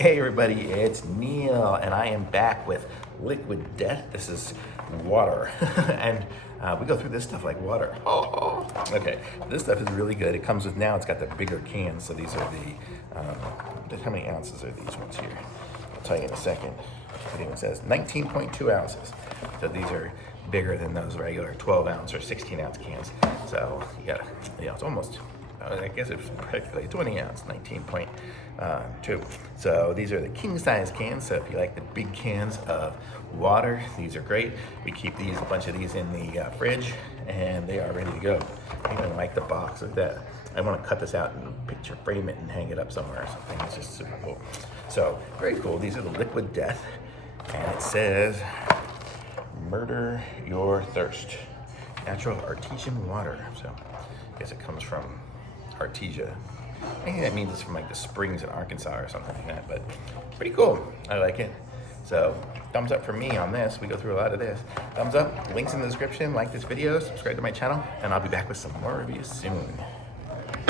Hey everybody, it's Neil, and I am back with Liquid Death. This is water, and we go through this stuff like water. Okay, this stuff is really good. It comes with, now it's got the bigger cans, so these are how many ounces are these ones here? I'll tell you in a second. It even says 19.2 ounces. So these are bigger than those regular 12 ounce or 16 ounce cans. So you gotta, it's almost, I guess it's practically 20 ounce, 19.2. So these are the king size cans. So if you like the big cans of water, these are great. We keep these, a bunch of these in the fridge, and they are ready to go. I even like the box of that. I want to cut this out and picture frame it and hang it up somewhere or something. It's just super cool. So very cool. These are the Liquid Death, and it says, "Murder your thirst. Natural artesian water." So I guess it comes from Artesia. I think that means it's from like the springs in Arkansas or something like that, but pretty cool. I like it. So thumbs up for me on this. We go through a lot of this. Thumbs up, links in the description, like this video, subscribe to my channel, and I'll be back with some more reviews soon.